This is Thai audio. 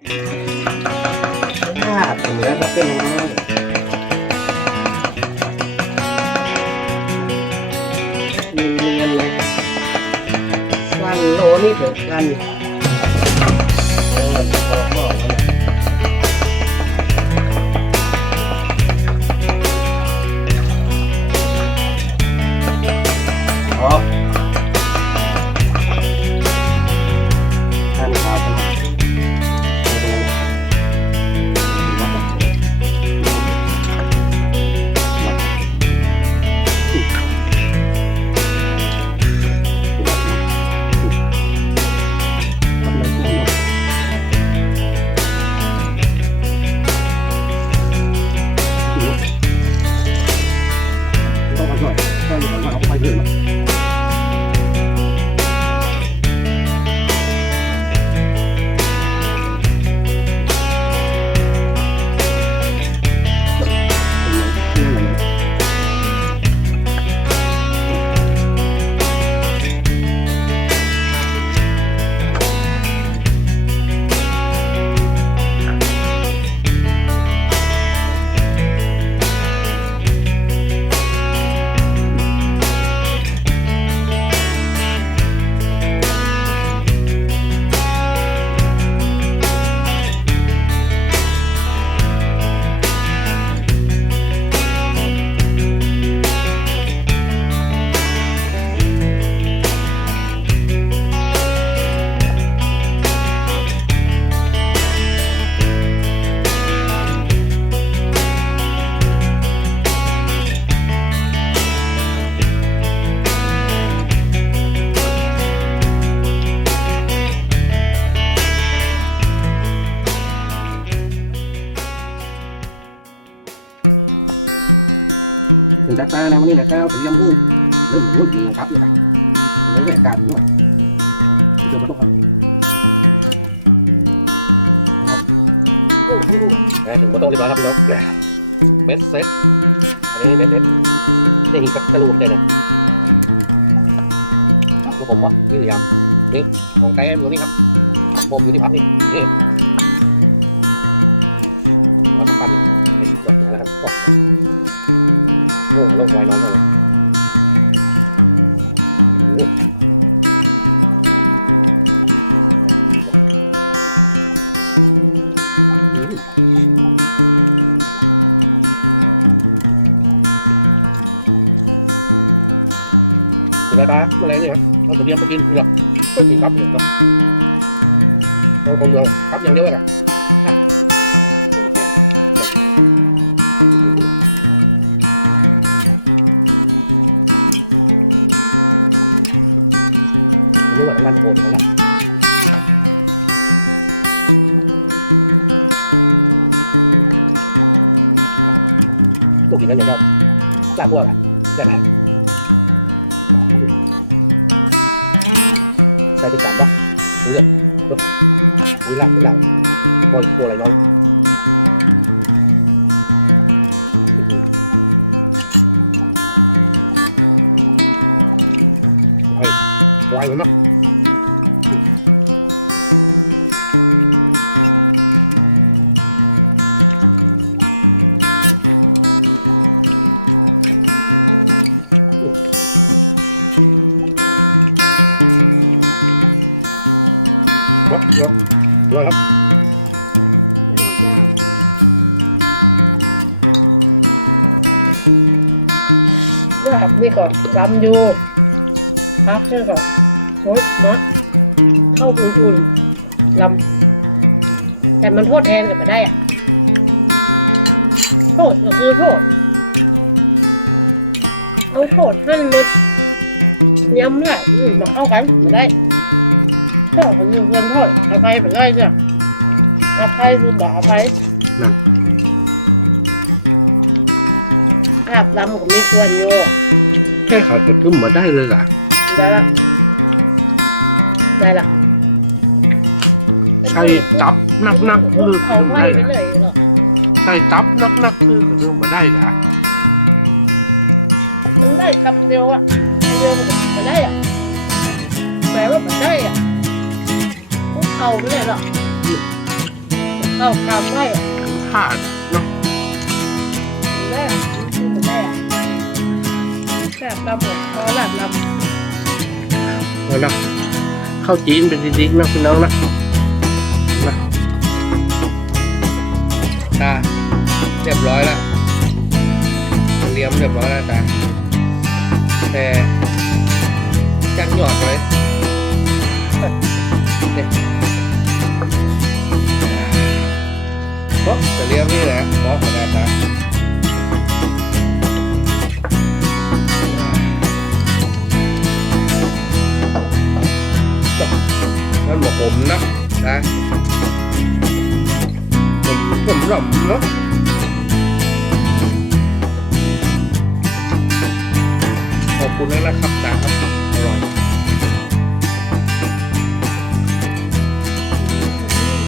ถ้าถึงแล้วก็เป็นอย่างนี้เนียนๆเลยสั้นโลนี่เดี๋ยวกัน จากนั้นนะวันนี้นะครับเรียกมือเป็นผู้ที่ขับเป็นการเดี๋ยวมาดูกันก็ต้องเรียบร้อยแล้วพี่น้องเม็ดเซ็ตเม็ดเม็ดนี่ก็กระดูกเลยนะครับทุกคนก็คืออย่างนี่ของแท้ตัวนี้ครับผมอยู่ที่พักนี่นี่ งเราค หลั นี่ก่อนรำอยู่ครับเชื่อก่อนโอ๊ยนะเข้าคุณคุณรำแต่มันโทษแทนกันไม่ได้อะโทษก็คือโทษเอาโทษนั่นมาย้ำแหละอืมมาเข้ากันไม่ได้เจ้ามันยังเป็นโทษอภัยไม่ได้จ้ะอภัยคือต่ออภัยภา จับนักนักคือเขาไล่ไปเลยเหรอใช่จับนักนักคือสู้มาได้อะได้กับเดียวอะเดียวมันได้อะแปลว่ามันได้อะพวกเขาไม่ได้หรอกเอากำได้ขาดเนาะได้อะมได้อะแสบลำหมดคอแสบลำเอานะข้าวจีนเป็นจริงๆนะพี่น้องนะ เลี้ยงนี่นะบอสขนาดนั้นั่นบอกผมนะนะผมผมหล่อมเนาะ